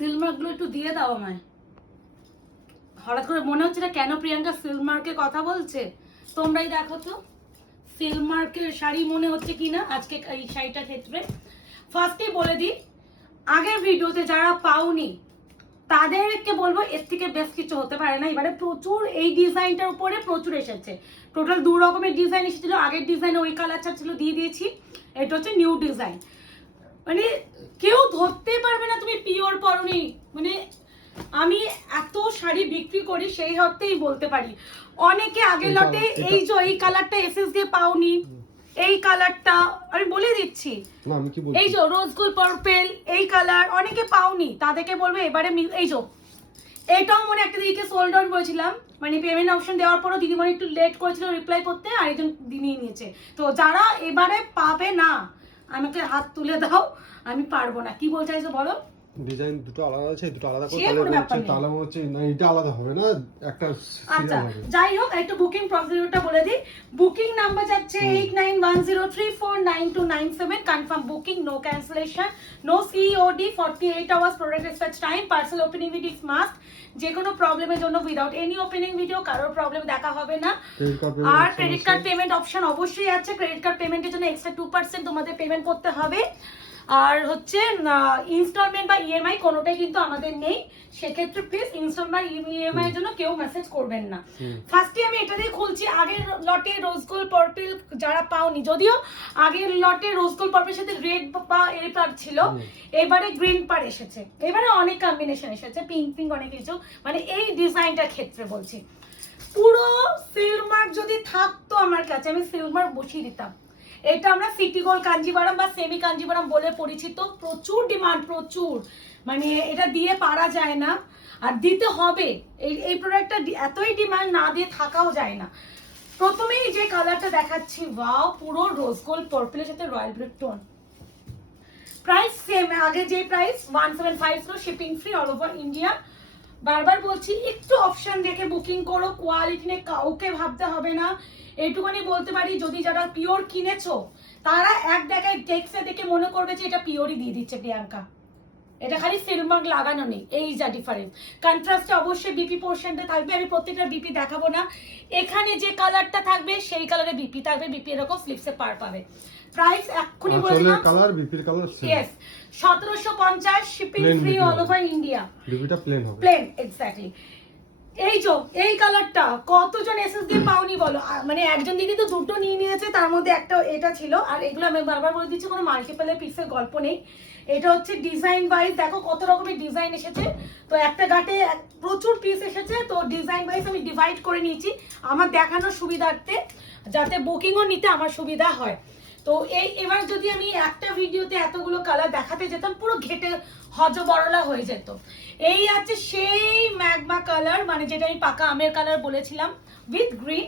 সিলমার্কগুলো একটু দিয়ে দাও আমায়। হঠাৎ করে মনে হচ্ছে না কেন প্রিয়াঙ্কা সিলমার্কের কথা বলছে। তোমরাই দেখো তো সিলমার্কের শাড়ি মনে হচ্ছে কিনা আজকে এই শাড়িটার ক্ষেত্রে। ফার্স্টেই বলে দিই, আগের ভিডিওতে যারা পাওনি তাদেরকে বলবো এর থেকে বেস্ট কিছু হতে পারে না। এবারে প্রচুর এই ডিজাইনটার উপরে প্রচুর এসেছে, টোটাল 2 রকমের ডিজাইন এসেছিল। আগের ডিজাইনে ওই কালারটা ছিল, দিয়ে দিয়েছি। এটা হচ্ছে নিউ ডিজাইন, মানে কেউ ধরতে পারবে না তুমি পিওর পরনি। মানে আমি এত শাড়ি বিক্রি করি সেই অর্থেই বলতে পারি। অনেকে আগে লটে এই যে এই কালারটা এসএস দিয়ে পাওনি, এই কালারটা আমি বলে দিচ্ছি, এই যে রোজ গোল্ড পার্পল এই কালার অনেকে পাওনি, তাদেরকে বলবো এবারে এই যে এটাও মনে একটা দিদিকে সোল্ড আউট করেছিলাম, মানে পেমেন্ট অপশন দেওয়ার পরও দিদি মনে একটু লেট করেছিল রিপ্লাই করতে, আরেকজন নিয়ে নিয়েছে। তো যারা এবারে পাবে না আমাকে হাত তুলে দাও, আমি পারবো না। কি বলতে চাইছো বলো? ডিজাইন দুটো আলাদা আছে, দুটো আলাদা করে তাহলে হচ্ছে না এটা আলাদা হবে না, একটা সিরিয়াল হবে। যাই হোক, একটু বুকিং প্রসিডিউরটা বলে দিই। বুকিং নাম্বার যাচ্ছে 8910349297, confirm booking, no cancellation, no COD, 48 hours product dispatch time, parcel opening video must. যে কোনো প্রবলেমের জন্য উইদাউট এনি ওপেনিং ভিডিও কারোর প্রবলেম দেখা হবে না। আর ক্রেডিট কার্ড পেমেন্ট অপশন অবশ্যই আছে, ক্রেডিট কার্ড পেমেন্টের জন্য এক্সট্রা 2% তোমাদের পেমেন্ট করতে হবে। আর হচ্ছে ইনস্টলমেন্ট বা ইএমআই কোনোটাই কিন্তু আমাদের নেই, সেক্ষেত্রে প্লিজ ইনস্টলমেন্ট ইএমআই এর জন্য কেউ মেসেজ করবেন না। ফার্স্টে আমি এটা দিয়ে খুলছি, আগের লটে রোজ গোল্ড পার্পল যারা পাওনি, যদিও আগের লটে রোজ গোল্ড পার্পলের সাথে রেড বা এর পার ছিল, এবারে গ্রিন পার এসেছে, এবারে অনেক কম্বিনেশন এসেছে, পিঙ্ক পিঙ্ক অনেক কিছু, মানে এই ডিজাইনটার ক্ষেত্রে বলছি। পুরো সিলমার্ক যদি থাকতো আমার কাছে আমি সিলমার্ক বসিয়ে দিতাম। এটা আমরা সিটি গোল্ড কাঞ্জিভারাম বা সেমি কাঞ্জিভারাম বলে পরিচিত, প্রচুর ডিমান্ড, প্রচুর, মানে এটা দিয়ে পারা যায় না, আর দিতে হবে। এই প্রোডাক্টটা এতই ডিমান্ড, না দিয়ে থাকাও যায় না। প্রথমেই যে কালারটা দেখাচ্ছি, ওয়াও, পুরো রোজ গোল্ড পার্পলের সাথে royal blue tone. Price same, আগে যে price 1750, shipping free all over India. বারবার বলছি একটু অপশন দেখে বুকিং করো, কোয়ালিটি নিয়ে কাউকে ভাবতে হবে না। এইটুকুনি বলতে পারি, যদি যারা পিওর কিনেছো তারা এক দেখায় টেক্সে দেখে মনে করবে যে এটা পিওরই দিয়ে দিচ্ছে প্রিয়াঙ্কা, এটা খালি সিলমার্ক লাগানো নেই, এই যা ডিফারেন্স। কন্ট্রাস্টে অবশ্যই বিপি পোর্শনটা থাকবে, আমি প্রত্যেকটা বিপি দেখাবো না। এখানে যে কালারটা থাকবে সেই কালারে বিপি থাকবে, বিপি এরকম স্লিপসে পার পাবে। প্রাইস এক্ষুনি বললাম, কালার বিপির colour same, yes 1750, shipping free all over India. বিপিটা প্লেন হবে, প্লেন এক্স্যাক্টলি। এই যে এই কালারটা কতজন এসএস দিয়ে পাওনি বলো, মানে একজন দিদি তো দুটো নিয়ে নিয়েছে, তার মধ্যে একটা এটা ছিল। আর এগুলো আমি বারবার বলে দিচ্ছি, কোনো মাল্টিপলের পিসের গল্প নেই। এটা হচ্ছে ডিজাইন ওয়াইজ, দেখো কত রকমের ডিজাইন এসেছে, তো একটা গাটে প্রচুর পিস এসেছে, তো ডিজাইন ওয়াইজ আমি ডিভাইড করে নিয়েছি আমার দেখানোর সুবিধার্থে, যাতে বুকিংও নিতে আমার সুবিধা হয়। তো এবার যদি আমি একটা ভিডিওতে এতগুলো কালার দেখাতে যেতাম, পুরো ঘেটে হজবরলা হয়ে যেত। এই আছে সেই ম্যাগমা কালার, মানে যেটা আমি পাকা আমের কালার বলেছিলাম, উইথ গ্রিন,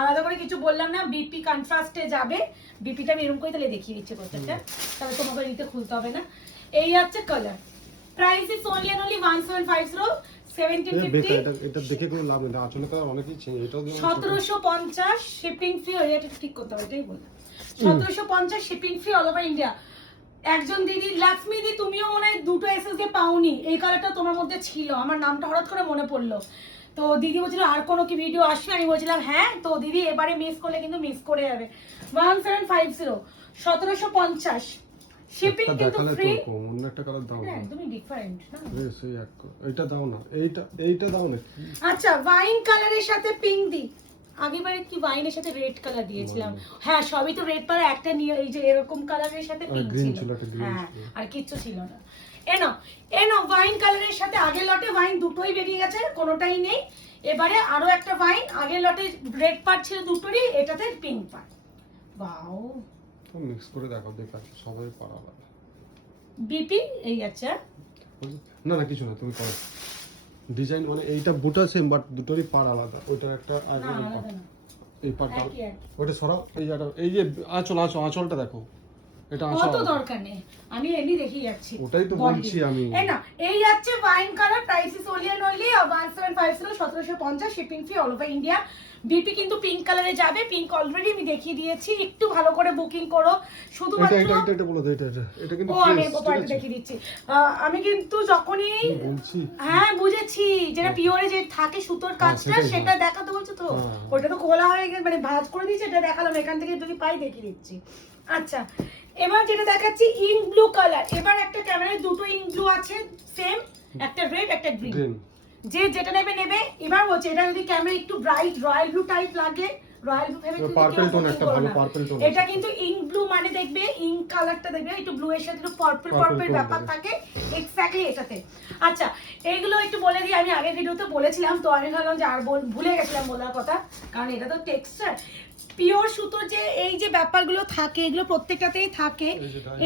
আলাদা করে কিছু বললাম না। বিপি কন্ট্রাস্টে যাবে, বিপিটা আমি এরকম করে তাহলে দেখিয়ে দিচ্ছি প্রত্যেকটা, তাহলে তোমাকে নিতে খুলতে হবে না। এই আছে colour, price is only and only 1750, 1750। এটা দেখে কোনো লাভ নেই, আসলে কালার অনেকই চেঞ্জ। এটা 1750, শিপিং ফ্রি, এটা ঠিক করতে হবে, এটাই বললাম। 1750, shipping free all over India. একজন দিদি, লক্ষ্মী দি, তুমিও মনে হয় দুটো এসএস দিয়ে পাওনি, এই কালারটা তোমার মধ্যে ছিল, আমার নামটা হঠাৎ করে মনে পড়লো। তো দিদি বলছিল আর কোনো কি ভিডিও আসবে, আমি বলছিলাম হ্যাঁ। তো দিদি এবারে মিস করলে কিন্তু মিস করে যাবে। 1750, 1750, শিপিং কিন্তু ফ্রি। অন্য একটা কালার দাও না, তুমি ডিফারেন্ট না, এই এক এইটা দাও না, এইটা দাও না। আচ্ছা, ওয়াইন কালারের সাথে পিঙ্ক দি, আগেবারে কি ওয়াইনের সাথে রেড কালার দিয়েছিলাম, হ্যাঁ সবই তো রেড পার, একটা নিয়ে এই যে এরকম কালারের সাথে পিঙ্ক ছিল, হ্যাঁ আর কিচ্ছু ছিল না। এনো ওয়াইন কালারের সাথে আগের লটে ওয়াইন দুটোই বেরিয়ে গেছে, কোনোটাই নেই। এবারে আরো একটা ওয়াইন, আগের লটে রেড পার্ট ছিল দুটোরই, এটাতে পিঙ্ক পার্ট। ওয়াও, তো মিক্স করে দেখো, দেখাচ্ছি সবাই পারা আলাদা। বিপি এই আছে, না না কিছু না, তুমি করো ডিজাইন, মানে এইটা বুটা সেম বাট দুটোরই পার আলাদা। ওইটা একটা আর এই পারটা ওইটা সরাও, এই যে আঁচলটা দেখো, এটা আঁচল কত দরকার নেই, আমি এমনি দেখিয়ে যাচ্ছি, ওটাই তো বলছি আমি। এই যাচ্ছে wine colour, price is only and only 1750, 1750, shipping free all over India. বিপি কিন্তু পিঙ্ক কালারে যাবে, পিঙ্ক অলরেডি আমি দেখিয়ে দিয়েছি, একটু ভালো করে বুকিং করো শুধুমাত্র। এটা বলো এটা কিন্তু আমি ওপারটা দেখিয়ে দিচ্ছি। আমি কিন্তু যখনই হ্যাঁ বুঝেছি, যেটা পিওরে যে থাকে সুতোর কাজটা সেটা দেখাতে বলছো তো, ওটা তো খোলা হয়ে গেছে মানে ভাঁজ করে দিয়েছে, এটা দেখালাম, এখান থেকে যদি পাই দেখিয়ে দিচ্ছি। আচ্ছা এবার যেটা দেখাচ্ছি ইঙ্ক ব্লু কালার, এবার একটা ক্যামেরায় দুটো ইঙ্ক ব্লু আছে সেম, একটা রেড একটা গ্রিন, যে যেটা নেবে নেবে। এবার বলছে এটা যদি ক্যামেরা একটু ব্রাইট রয়্যাল ব্লু টাইপ লাগে, রয়্যাল ব্লু ভেবে পার্পল টোন, একটা ভালো পার্পল টোন। এটা কিন্তু ইঙ্ক ব্লু মানে দেখবে ইঙ্ক কালারটা দেখবে একটু ব্লু এর সাথে একটু পার্পল পার্পল ব্যাপার থাকে, এক্স্যাক্টলি এটাতে। আচ্ছা এইগুলো একটু বলে দিই, আমি আগের ভিডিওতে বলেছিলাম তো, আমি ভাবলাম যে আর ভুলে গেছিলাম বলার কথা, কারণ এটা তো টেক্সচার পিওর সুতো, যে এই যে ব্যাপারগুলো থাকে এগুলো প্রত্যেকটাতেই থাকে।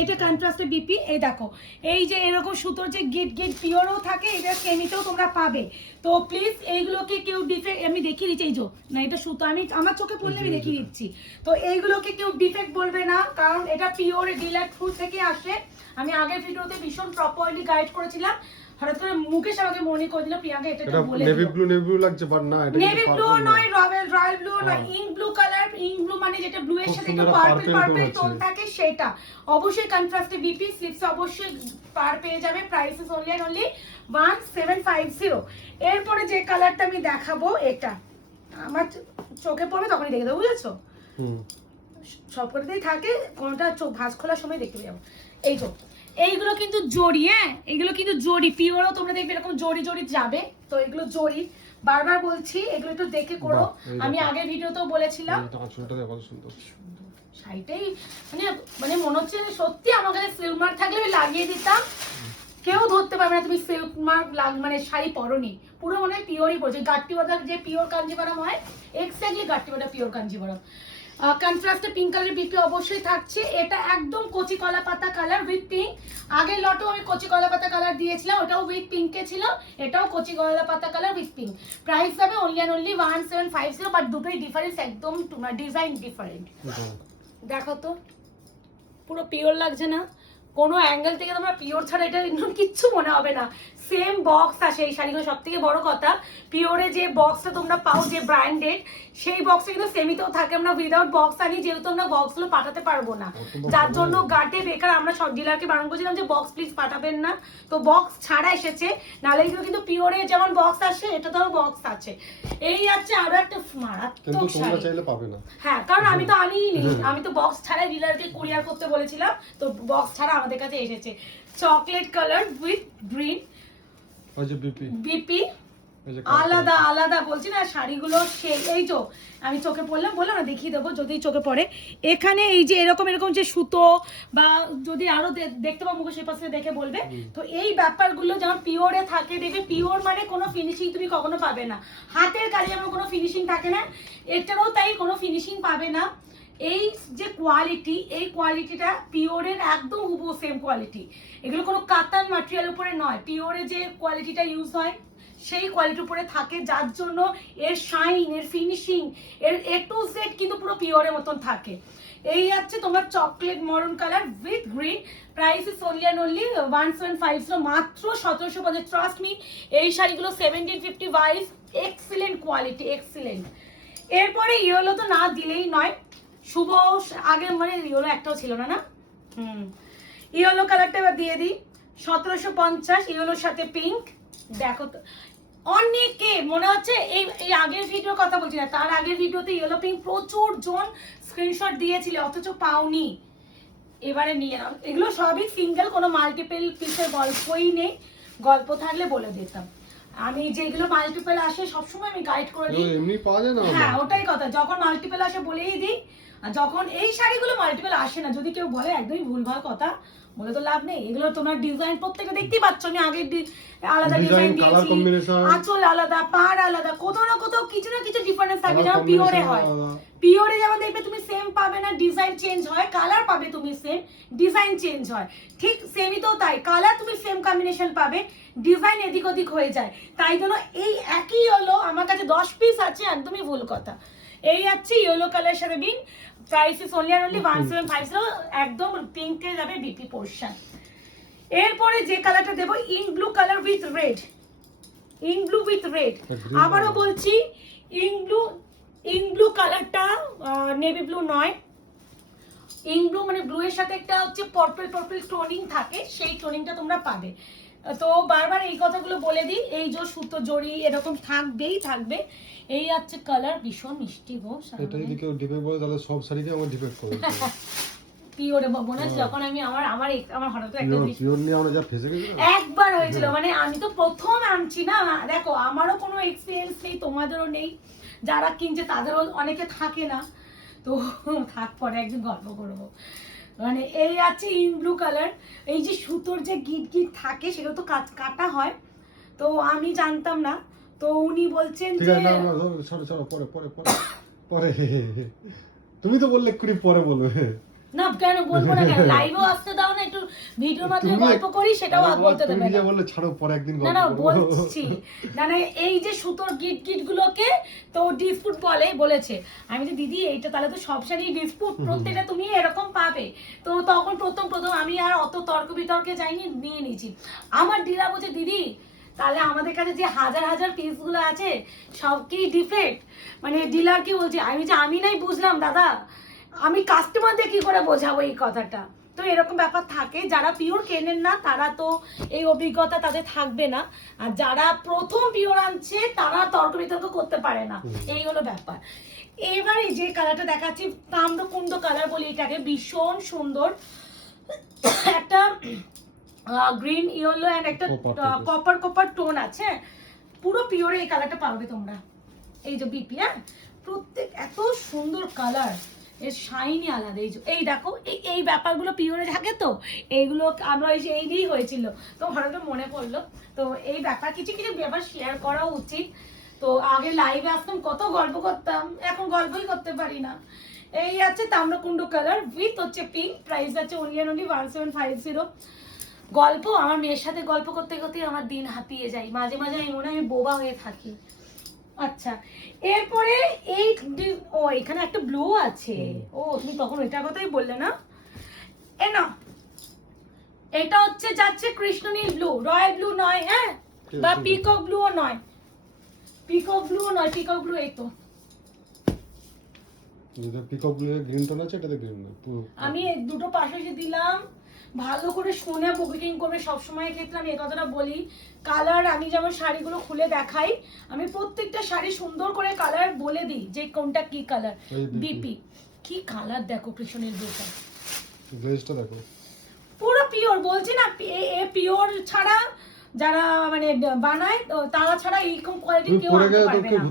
এটা কন্ট্রাস্টে বিপি, এই দেখো এই যে এরকম সুতোর যে গিট গিট পিওরও থাকে, এটা সেমিতেও তোমরা পাবে। তো প্লিজ এইগুলোকে কেউ ডিফেক্ট, আমি দেখিয়ে দিচ্ছি এই যে না এটা সুতো, আমি আমার চোখে পড়লে আমি দেখিয়ে দিচ্ছি। তো এইগুলোকে কেউ ডিফেক্ট বলবে না, কারণ এটা পিওর ডিলার থ্রু থেকে আসে। আমি আগের ভিডিওতে ভীষণ প্রপারলি গাইড করেছিলাম, হঠাৎ করে মুকেশ আমাকে মনে করে দিল প্রিয়াঙ্কা এটা বলে নেভি ব্লু লাগছে, বাট না এটা নেভি ব্লু নয়, রয়্যাল ব্লু নয়, ink blue colour. Ink blue মানে যেটা ব্লু এর সাথে একটু পার্পল টোন থাকে সেটা। অবশ্যই কন্ট্রাস্টে বিপি, স্লিপস অবশ্যই পার পেয়ে যাবে। Price is only 1750। এরপরে যে কালারটা আমি দেখাবো এটা আমার চোখে পড়বে তখনই দেখে দেবো, বুঝেছো? সবকটাতেই থাকে, কোনটা চোখ ভাঁজ খোলার সময় দেখতে যাবো। এই যে এইগুলো কিন্তু জড়ি, হ্যাঁ এগুলো কিন্তু জড়ি, পিওরও তোমরা দেখবে এরকম জড়ি জড়ি যাবে। তো এগুলো জড়ি, বারবার বলছি এগুলো একটু দেখে করো। আমি আগের ভিডিওতেও বলেছিলাম শাড়িটাই মানে মানে মনে হচ্ছে সত্যি আমার কাছে সিল্ক মার্ক থাকলে আমি লাগিয়ে দিতাম, কেউ ধরতে পারবে না তুমি সিল্ক মার্ক মানে শাড়ি পরনি, পুরো মনে হয় পিওরই পড়ছে। গাট্টিওয়াদার যে পিওর কাঞ্জিভারাম হয়, এক্স্যাক্টলি গাট্টিওয়াদা পিওর কাঞ্জিভারাম। কন্ট্রাস্টে পিঙ্ক কালারের বিপি অবশ্যই থাকছে। এটা একদম কচি কলা পাতা কালার উইথ পিঙ্ক। আগের লটেও আমি কচি কলা পাতা কালার দিয়েছিলাম, ওটাও উইথ পিঙ্কে ছিল, এটাও কচি কলা পাতা কালার উইথ পিঙ্ক। প্রাইস যাবে অনলি 1750, বাট দুটোই ডিফারেন্স একদম, তোমার ডিজাইন ডিফারেন্ট। দেখো তো পুরো পিওর লাগছে না? কোনো অ্যাঙ্গেল থেকে তোমরা পিওর ছাড়া এটা কিচ্ছু মনে হবে না। সেম বক্স আসে এই শাড়িগুলো, সব থেকে বড় কথা পিওরে যে বক্সটা তোমরা পাও যে ব্র্যান্ডেড, সেই বক্সটা কিন্তু সেমিতেও থাকে। আমরা উইদাউট বক্স আনি, যেহেতু আমরা বক্সগুলো পাঠাতে পারবো না, যার জন্য গাটে বেকার আমরা সব ডিলারকে বারণ করছিলাম যে বক্স প্লিজ পাঠাবেন না। তো বক্স ছাড়া এসেছে, নাহলে এগুলো কিন্তু পিওরে যেমন বক্স আসে এটা ধরো বক্স আছে। এই আছে আরো একটা মারাত্মক শাড়ি, হ্যাঁ কারণ আমি তো আনিই নি, আমি তো বক্স ছাড়া ডিলারকে কুরিয়ার করতে বলেছিলাম, তো বক্স ছাড়া আমাদের কাছে এসেছে। Chocolate colour with green BP, আলাদা আলাদা বলছি না শাড়িগুলো সেই। এই তো আমি চোখে পড়লাম, বললাম না দেখিয়ে দেবো যদি চোখে পড়ে। এখানে এই যে এরকম এরকম যে সুতো, বা যদি আরো দেখতে পাবো মুখে সেই পাশে দেখে বলবে। তো এই ব্যাপারগুলো যেমন পিওরে থাকে, দেখবে পিওর মানে কোনো ফিনিশিং তুমি কখনো পাবে না, হাতের কাজে যেমন কোনো ফিনিশিং থাকে না, এটারও তাই কোনো ফিনিশিং পাবে না। এই যে কোয়ালিটি, এই কোয়ালিটিটা পিওরের একদম হুবহু সেম কোয়ালিটি, এগুলো কোনো কাতান ম্যাটেরিয়াল উপরে নয়, পিওরে যে কোয়ালিটিটা ইউজ হয় সেই কোয়ালিটির উপরে থাকে, যার জন্য এর শাইন, এর ফিনিশিং, এর এ টু জেড কিন্তু পুরো পিওরের মতন থাকে। এই আছে তোমার chocolate maroon colour with green. Price is only 1750, মাত্র 1750। ট্রাস্ট মি, এই শাড়িগুলো 1750 ওয়াইজ এক্সিলেন্ট কোয়ালিটি, এক্সিলেন্ট। এরপরে ইয়েলো তো না দিলেই নয়, শুভ আগে মানে ইয়েলো একটাও ছিল না, না ইয়েলো কালারটা এবার দিয়ে দিই 1750, ইয়েলোর সাথে পিঙ্ক। দেখো তো অনেকে মনে হচ্ছে এই আগের ভিডিওর কথা বলছি না, তার আগের ভিডিওতে ইয়েলো পিঙ্ক প্রচুর জন স্ক্রিনশট দিয়েছিল অথচ পাওনি। এবারে নিয়ে নাও, এগুলো সবই সিঙ্গেল, কোনো মাল্টিপল পিসের গল্পই নেই, গল্প থাকলে বলে দিতাম। আমি যেগুলো মাল্টিপল আসে সবসময় আমি গাইড করে দিই, এমনি পাওয়া যায় না, হ্যাঁ ওটাই কথা, যখন মাল্টিপল আসে বলেই দিই। আর যখন এই শাড়িগুলো মাল্টিপল আসে না, যদি কেউ বলে একদমই ভুলভাল কথা বলে তো লাভ নেই। এগুলো তোমার ডিজাইন প্রত্যেকটা দেখতেই পাচ্ছ, আমি আগের আলাদা ডিজাইন দিয়েছি, আঁচল আলাদা, পাড় আলাদা, কোথাও না কোথাও কিছু না কিছু ডিফারেন্স থাকবে, যেমন পিওরে হয়। পিওরে যেমন দেখবে তুমি সেম পাবে না, ডিজাইন চেঞ্জ হয়, কালার পাবে তুমি সেম, ডিজাইন চেঞ্জ হয়। ঠিক সেমই তো তাই, কালার তুমি সেম কম্বিনেশন পাবে, ডিজাইন এদিক ওদিক হয়ে যায়। তাই জন্য এই একই হলো আমার কাছে 10 পিস আছে, একদমই ভুল কথা। এই আছে ইয়েলো কালারের সাথে বিন, প্রাইস ইজ অনলি 1750, একদম পিঙ্কে যাবে বিপি পোর্শন। এরপরে যে কালারটা দেবো ink blue colour with red, ink blue with red. আবারও বলছি ইঙ্ক ব্লু, ইঙ্ক ব্লু কালারটা নেভি ব্লু নয়, ইঙ্ক ব্লু মানে ব্লু এর সাথে একটা হচ্ছে পার্পল পার্পল টোনিং থাকে, সেই টোনিংটা তোমরা পাবে। তো বারবার এই কথাগুলো বলে দিই, এই যে সুতো জড়ি এরকম থাকবেই থাকবে। এই হচ্ছে কালার, ভীষণ মিষ্টি গো। এটা যদি কেউ ডিফেক্ট বলে তাহলে সব শাড়িকে আমার ডিফেক্ট করে পিওরে মনে আছে যখন আমি আমার হঠাৎ একটা পিওর নিয়ে আমরা যা ফেসে গেছি একবার হয়েছিল, মানে আমি তো প্রথম আনছি না, দেখো আমারও কোনো এক্সপিরিয়েন্স নেই, তোমাদেরও নেই, যারা কিনছে তাদেরও অনেকে থাকে না, তো থাক পরে একদিন গল্প করবো। মানে এই আছে ইন ব্লু কালার, এই যে সুতোর যে গিট গিট থাকে সেগুলো তো কাটা হয়, তো আমি জানতাম না, তো উনি বলছেন ঠিক যে আছে, না না চলো পরে পরে পরে পরে তুমি তো বললে কুড়ি পরে বলবে না, কেন বলবো না, কেন লাইভও আসতে দাও না, একটু ভিডিওর মাধ্যমে গল্প করি, সেটাও বলতে দেবে তুমি না। যা বললে ছাড়ো, পরে একদিন না গল্প না করব। বলছি, না না এই যে সুতোর গিট গিট গুলোকে তো ডিসপুট বলেছে, আমি তো দিদি এইটা তাহলে তো সব শাড়ি ডিসপুট, প্রত্যেকটা তুমি এরকম পাবে। তো তখন প্রথম আমি আর অত তর্ক বিতর্কে যাইনি, নিয়ে নিয়েছি। আমার ডিলা বলছে দিদি তাহলে আমাদের কাছে যে হাজার হাজার পিস গুলো আছে সব কি ডিফেক্ট, মানে ডিলার কি বলছে, আমি নাই বুঝলাম দাদা, আমি কাস্টমারদের কি করে বোঝাবো এই কথাটা। তো এরকম ব্যাপার থাকে, যারা পিওর কেনেন না তারা তো এই অভিজ্ঞতা তাদের থাকবে না, আর যারা প্রথম পিওর আনছে তারা তর্ক বিতর্ক করতে পারে না, এই হলো ব্যাপার। এবারে যে কালারটা দেখাচ্ছি তাম্রকুণ্ড কালার বলি এটাকে, ভীষণ সুন্দর একটা গ্রিন ইয়েলো এন্ড একটা কপার কপার টোন আছে, পুরো পিওরে এই কালারটা পাবে তোমরা। এই যে বিপি, হ্যাঁ প্রত্যেক এত সুন্দর কালার, এর শাইনই আলাদা। এই দেখো এই ব্যাপারগুলো পিওরে থাকে, তো এইগুলো আমরা ওই যে এই দিয়েই হয়েছিল, তো হঠাৎ মনে পড়লো, তো এই ব্যাপার কিছু কিছু ব্যাপার শেয়ার করা উচিত। তো আগে লাইভে আসতাম কত গল্প করতাম, এখন গল্পই করতে পারি না। এই আছে তাম্রকুণ্ড কালার উইথ হচ্ছে পিঙ্ক, প্রাইস আছে অনলি 1750। গল্প আমার মেয়ের সাথে গল্প করতে করতে আমার দিন হাঁপিয়ে যায়, মাঝে মাঝে আমি মনে হয় আমি বোবা হয়ে থাকি। আচ্ছা এরপরে ও এখানে একটা ব্লু আছে, ও তুমি তখন ওইটার কথাই বললে না, না এটা হচ্ছে যাচ্ছে কৃষ্ণনীল ব্লু, রয়্যাল ব্লু নয়, হ্যাঁ বা পিকক ব্লুও নয়, পিকক ব্লু এই তো যেটা পিকক ব্লু এর গ্রিন টোন আছে, এটাতে গ্রিন না। আমি দুটো পাশাপাশি দিলাম, ভালো করে শুনে বুকিং করবে সবসময়। ক্ষেত্রে আমি এই কথাটা বলি, কালার আমি যেমন শাড়িগুলো খুলে দেখাই, আমি প্রত্যেকটা শাড়ি সুন্দর করে কালার বলে দিই যে কোনটা কি কালার। বিপি কি কালার দেখো, কৃষ্ণের ব্লুটা, গ্লেজটা দেখো পুরো পিওর বলছি না, এ পিওর ছাড়া যারা মানে বানায় তারা ছাড়া এইরকম কোয়ালিটি কেউ আনতে পারবে না।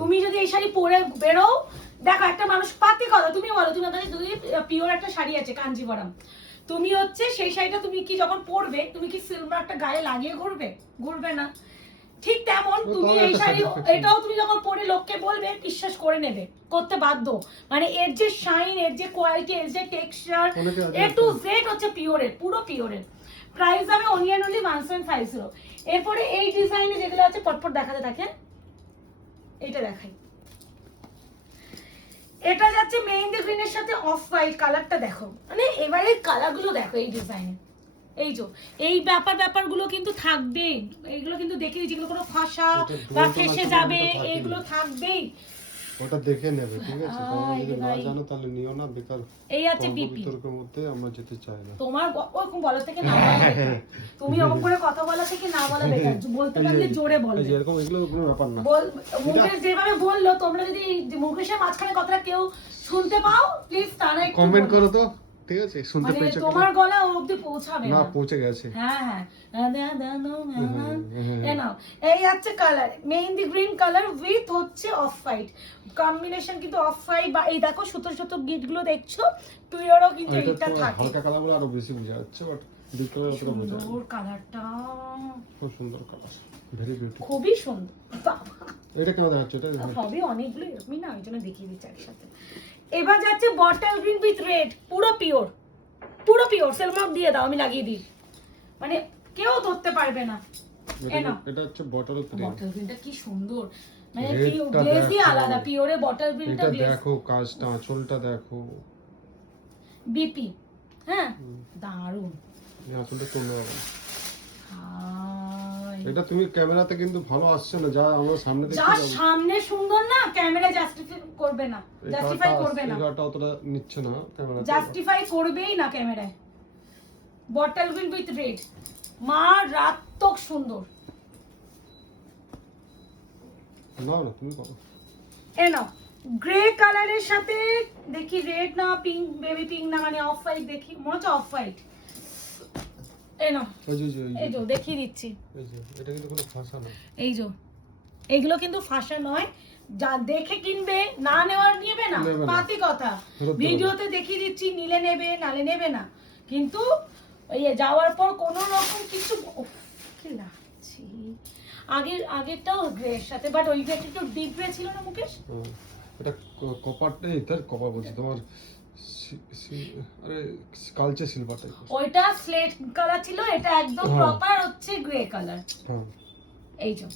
তুমি যদি এই শাড়ি পরে বেরো, দেখো একটা মানুষ পাতি কথা, তুমি বলো তুমি যদি পিওর একটা শাড়ি আছে কাঞ্জিবরম, তুমি হচ্ছে সেই শাড়িটা তুমি কি যখন পরবে, তুমি কি সিলভার একটা গায়ে লাগিয়ে ঘুরবে না, ঠিক তেমন তুমি এই শাড়ি এটাও তুমি যখন পরে লোককে বলবে বিশ্বাস করে নেবে, করতে বাধ্য। মানে এর যে শাইন, এর যে কোয়ালিটি, এর যে টেক্সচার, এ টু জেড হচ্ছে পিওরের, পুরো পিওরের। প্রাইস আমি অনলি 1750। এরপরে এই ডিজাইনে যেগুলো আছে পটপট দেখাতে থাকে, এটা দেখাই, এটা যাচ্ছে মেহেন্দি গ্রিনের সাথে অফ হোয়াইট কালারটা দেখো, মানে এবারে কালারগুলো দেখো এই ডিজাইনে, এই যে এই ব্যাপারগুলো কিন্তু থাকবেই, এইগুলো কিন্তু দেখে যেগুলো কোনো ফাঁসা বা ফেসে যাবে এইগুলো থাকবেই, ওটা দেখে নেবে, ঠিক আছে? তোমরা যদি না জানো তাহলে নিও না, বেকার এই আছে বিপি বিতর্কের মধ্যে আমরা যেতে চাই না। তোমার ওরকম বলা থেকে না বলা বেকার, তুমি ওরকম করে কথা বলা থেকে না বলা বেকার, বলতে পারলে জোরে বলো, এই এরকম এগুলো কোনো ব্যাপার না। মুকেশ যেভাবে বললো, তোমরা যদি মুকেশের মাঝখানে কথাটা কেউ শুনতে পাও প্লিজ তারা একটু কমেন্ট করো তো, ঠিক আছে? শুনতে পেয়েছো? তোমার গলা ও অবধি পৌঁছাবে না, না, পৌঁছে গেছে। হ্যাঁ এই আছে colour mehndi green colour with হচ্ছে অফ হোয়াইট কম্বিনেশন, কিন্তু অফ হোয়াইট বা এই দেখো ছোট ছোট গিট গুলো দেখছো, পিওরও কিন্তু এটা থাকে, হালকা কালার গুলো আরো বেশি বোঝা যাচ্ছে, বাট ডিপ কালার অতটা বোঝা যায় না। সুন্দর কালারটা, খুব সুন্দর কালার, ভেরি বিউটিফুল, খুবই সুন্দর। এটা কেন দেখাচ্ছ? এটা হবে অনেকগুলো এরকমই না, ওই জন্য দেখিয়ে দিচ্ছি একসাথে। এবার যাচ্ছে বটল গ্রিন উইথ রেড, পুরো পিওর সেলমার্ক দিয়ে দাও, আমি লাগিয়ে দিই, মানে কেউ ধরতে পারবে না। এটা হচ্ছে বটল গ্রিনটা কি সুন্দর, মানে গ্লেজই আলাদা, পিওরে বটল গ্রিনটা এটা দেখো, কাজটা আঁচলটা দেখো, হ্যাঁ দারুন, এই আঁচলটা কোন হবে, হাই হয় এটা তুমি ক্যামেরাতে কিন্তু ভালো আসছে না, যা আমরা সামনে দেখতে যা সামনে সুন্দর না, ক্যামেরা জাস্টিফাই করবে না, জাস্টিফাই করবে না, এটা অতটা নিচ্ছে না ক্যামেরাতে, জাস্টিফাই করবেই না ক্যামেরায়। বটল গ্রিন উইথ রেড, মারাত্মক সুন্দর। নাও না তুমি করো। এ নাও গ্রে কালারের সাথে দেখি রেড না পিঙ্ক, বেবি পিঙ্ক না, মানে অফ হোয়াইট, দেখি মনে হচ্ছে অফ হোয়াইট। এই নাও, এই যে দেখিয়ে দিচ্ছি, এটা কিন্তু কোনো ফাঁসা না, এই যে এগুলো কিন্তু ফাঁসা নয়, যা দেখে কিনবে, না নেওয়ার নেবে না, পাতি কথা। ভিডিওতে দেখিয়ে দিচ্ছি, নিলে নেবে, নালে নেবে না, কিন্তু ওই যাওয়ার পর কোনো রকম কিছু কি লাগছে। আগেরটাও গ্রের সাথে, বাট ওই গ্রেটা একটু ডিপ গ্রে ছিল না মুকেশ? এটা কপার নেই, তার কপার বলছি তোমার, আরে কালচে সিলভার টাইপ। ওইটা স্লেট কালার ছিল, এটা একদম প্রপার হচ্ছে গ্রে কালার। এই যে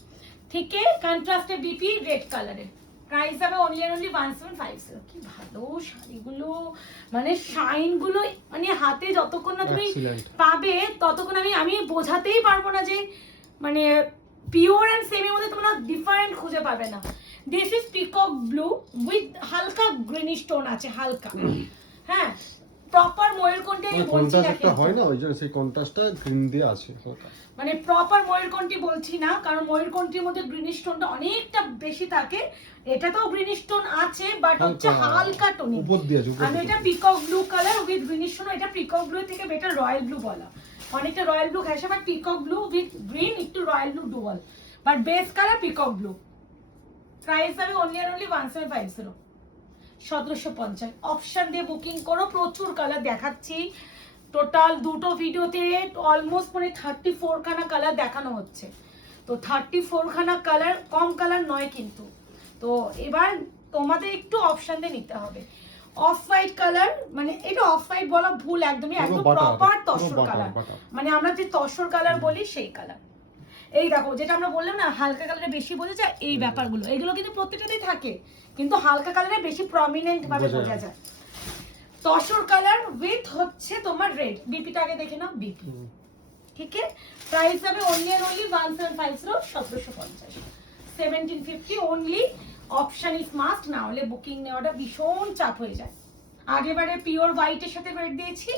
ঠিক কন্ট্রাস্টে বিপি রেড কালারের, প্রাইস হবে অনলি এন্ড অনলি 1750। কি ভালো শাড়িগুলো, মানে শাইন গুলো, মানে হাতে যতক্ষণ না তুমি পাবে ততক্ষণ আমি বোঝাতেই পারবো না যে মানে পিওর এন্ড সেমি এর মধ্যে তোমরা ডিফারেন্ট খুঁজে পাবে না। This is peacock blue with হালকা গ্রিনিশ টোন আছে, হালকা। হ্যাঁ, প্রপার ময়ূরকণ্ঠী আমি বলছি না, একটা হয় না ওই যে সেই কন্ট্রাস্টটা গ্রিন দিয়ে আছে, মানে প্রপার ময়ূরকণ্ঠী বলছি না, কারণ ময়ূরকণ্ঠীর মধ্যে গ্রিনিশ টোনটা অনেকটা বেশি থাকে, এটাতেও গ্রিনিশ টোন আছে বাট হচ্ছে হালকা টোন। আমি এটা peacock blue colour with greenish tone, এটা পিকক ব্লু থেকে বেটার রয়্যাল ব্লু বলা, অনেকটা রয়্যাল ব্লু ঘেঁষে, but peacock blue with green, একটু royal blue dual, but base colour peacock blue. Price হবে অনলি এন্ড অনলি 1750, 1750। অপশন দিয়ে booking করো, প্রচুর কালার দেখাচ্ছি, টোটাল দুটো ভিডিওতে অলমোস্ট মানে 34 খানা কালার দেখানো হচ্ছে, তো 34 খানা কালার কম কালার নয় কিন্তু। তো এবার তোমাদের একটু অপশন দিয়ে নিতে হবে। অফ হোয়াইট কালার, মানে এটা অফ হোয়াইট বলা ভুল একদমই, একদম প্রপার তসর কালার, মানে আমরা যে তসর কালার বলি সেই কালার। এই দেখো যেটা আমরা বললাম না হালকা কালারে বেশি বোঝা যায়, এই ব্যাপারগুলো এগুলো কিন্তু প্রত্যেকটাতেই থাকে, কিন্তু হালকা কালারে বেশি প্রমিনেন্ট ভাবে বোঝা যায়। তসর কালার উইথ হচ্ছে তোমার রেড, বিপিটা আগে দেখে নাও, বিপি ঠিক আছে। প্রাইস হবে only and only 1750, 1750, 1750 only. Option is must, না হলে বুকিং নেওয়াটা ভীষণ চাপ হয়ে যায়। আগেবারে পিওর হোয়াইটের সাথে রেড দিয়েছি,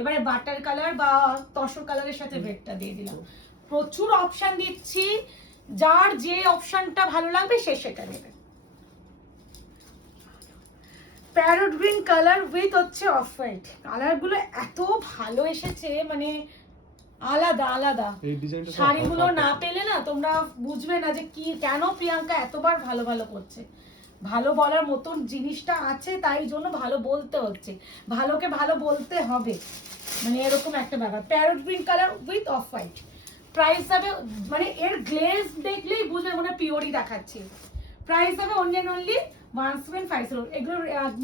এবারে বাটার কালার বা তসর কালারের সাথে রেডটা দিয়ে দিলাম। প্রচুর অপশন দিচ্ছি, যার যে অপশনটা ভালো লাগবে সে সেটা নেবে। প্যারট গ্রিন কালার উইথ হচ্ছে অফ হোয়াইট, কালারগুলো এত ভালো এসেছে, মানে আলাদা আলাদা। শাড়িগুলো না পেলে না তোমরা বুঝবে না যে কি কেন প্রিয়াঙ্কা এতবার ভালো ভালো করছে। ভালো বলার মতন জিনিসটা আছে, তাই জন্য ভালো বলতে হচ্ছে, ভালোকে ভালো বলতে হবে, মানে এরকম একটা ব্যাপার। Parrot green colour with off white, price হবে মানে এর গ্লেজ দেখলেই বুঝবে মনে পিওরই দেখাচ্ছে। প্রাইস হবে অনলি এন্ড অনলি 1750। এগুলো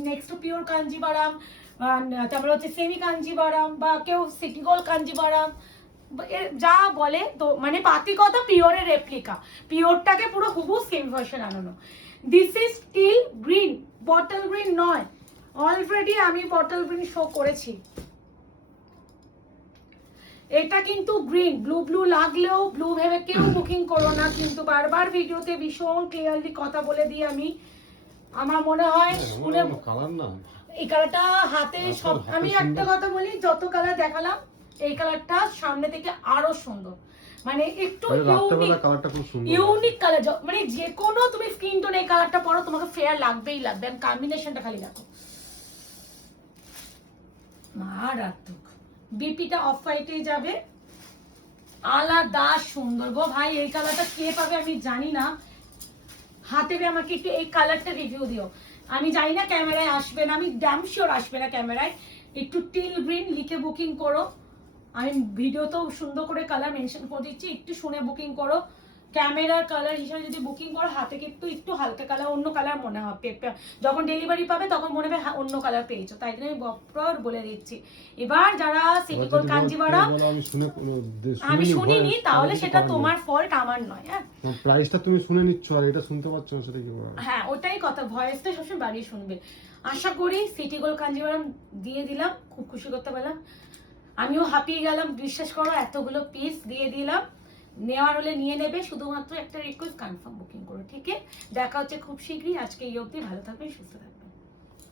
নেক্সট পিওর কাঞ্জিবারাম, তারপরে হচ্ছে সেমি কাঞ্জিবারাম বা কেউ সিটি গোল্ড কাঞ্জিবারাম যা বলে, তো মানে পাতি কথা পিওরের রেপ্লিকা, পিওরটাকে পুরো হুবু সেম ভার্সন আনানো। This is still green, bottle green নয়, অলরেডি আমি বটল গ্রিন শো করেছি। এটা কিন্তু গ্রিন, ব্লু ব্লু লাগলেও ব্লু ভেবে কেউ বুকিং করো না, কিন্তু বারবার ভিডিওতে ভীষণ ক্লিয়ারলি কথা বলে দিই আমি। আমার মনে হয় শুনে কালার না, এই কালারটা হাতে সব, আমি একটা কথা বলি, যত কালার দেখালাম এই কালারটা সামনে থেকে আরো সুন্দর, মানে একটু ইউনিক কালার, মানে যে কোনো তুমি স্কিন টোন এই কালারটা পরো তোমাকে ফেয়ার লাগবেই লাগবে। কম্বিনেশনটা খালি দেখো, মারাত্মক। বিপিটা অফ হোয়াইটে যাবে, আলাদা সুন্দর গো ভাই। এই কালারটা কে পাবে আমি জানি না, হাতে আমাকে একটু এই কালারটা রিভিউ দিও। আমি জানি না ক্যামেরায় আসবে না, আমি ড্যাম শিওর আসবে না ক্যামেরায়। একটু টিল গ্রিন লিখে বুকিং করো, আমি ভিডিওতেও সুন্দর করে কালার মেনশন করে দিচ্ছি, একটু শুনে বুকিং করো। ক্যামেরার কালার হিসেবে যদি বুকিং করো, হাতে কিন্তু একটু হালকা কালার, অন্য কালার মনে হবে, যখন ডেলিভারি পাবে তখন মনে হবে অন্য কালার পেয়েছো, তাই জন্য আমি প্রপার বলে দিচ্ছি। এবার যারা সিটি গোল্ড কাঞ্জিবারাম আমি শুনিনি, তাহলে সেটা তোমার ফল্ট, আমার নয়। হ্যাঁ, প্রাইসটা তুমি শুনে নিচ্ছ আর এটা শুনতে পাচ্ছ না, সেটা কি বলবো? হ্যাঁ, ওটাই কথা, ভয়েসটা সবসময় বাড়িয়ে শুনবে। আশা করি সিটি গোল্ড কাঞ্জিবারাম দিয়ে দিলাম, খুব খুশি করতে পারলাম, আমিও হাঁপিয়ে গেলাম, বিশ্বাস করো, এতগুলো পিস দিয়ে দিলাম। নেওয়ার হলে নিয়ে নেবে, শুধুমাত্র একটা রিকোয়েস্ট কনফার্ম বুকিং করো, ঠিক আছে? দেখা হচ্ছে খুব শীঘ্রই। আজকে এই অবধি, ভালো থাকবেন, সুস্থ থাকবেন।